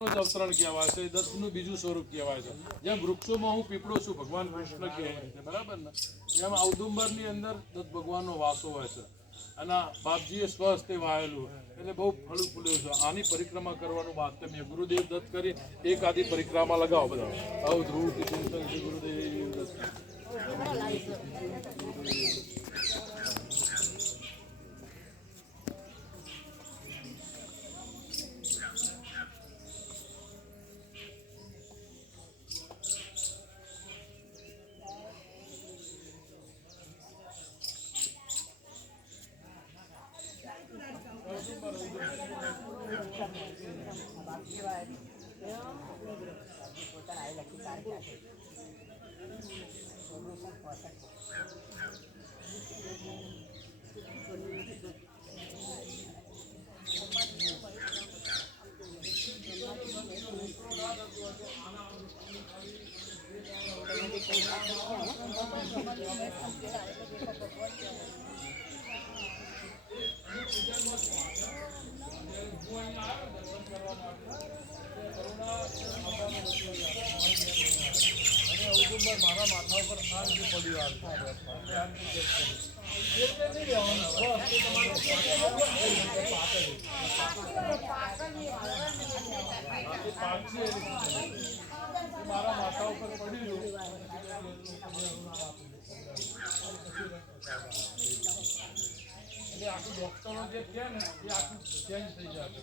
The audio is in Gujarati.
અવતરણ કહેવાય છે, દત્તનું બીજું સ્વરૂપ કહેવાય છે. જેમ વૃક્ષોમાં હું પીપળો છું, ભગવાન કૃષ્ણ કહે છે, બરાબર ને? એમ ઔદુંબરની અંદર દત્ત ભગવાનનો વાસો હોય છે અને બાપજીએ સ્વહસ્તે વાયેલું એટલે બહુ ફળું ફૂલ્યું છે. આની પરિક્રમા કરવાનું માધ્યમ ગુરુદેવ દત્ત કરી એક આદિ પરિક્રમા લગાવો બધા. આવું ધ્રુવ ગુરુદેવ દત્ત. મારા માથા ઉપર શાંતિ પડી આવે મારા માથા ઉપર પડી એટલે આખું ડોક્ટરો જે છે ને એ આખું ચેન્જ થઈ જાય.